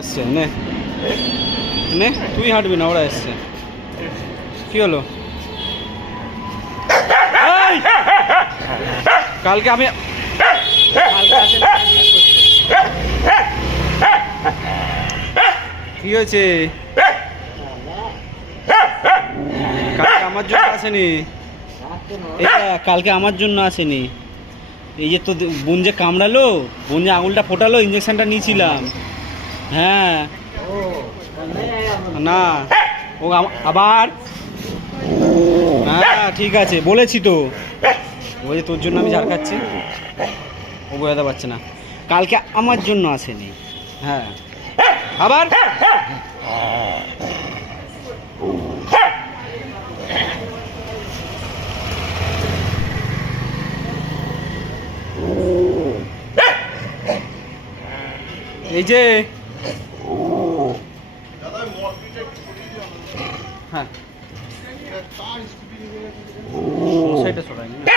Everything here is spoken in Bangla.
এসছে নে নে তুই হাঁটবি না, ওরা এসছে। কি হলো? এই! কালকে আমি কি হয়েছে? কালকে আমার জন্য আসেনি, কালকে আমার জন্য আসেনি। এই যে তো বোন যে কামড়ালো, বোন যে আঙুলটা ফোটালো, ইঞ্জেকশনটা নিয়েছিলাম। হ্যাঁ না, ও আবার হ্যাঁ ঠিক আছে বলেছি তো, ওই যে তোর জন্য আমি ঝাড় খাচ্ছি, ও বোঝাতে পারছে না। কালকে আমার জন্য আসেনি। হ্যাঁ আবার এই যে হ্যাঁ সেটা ছোটাই না।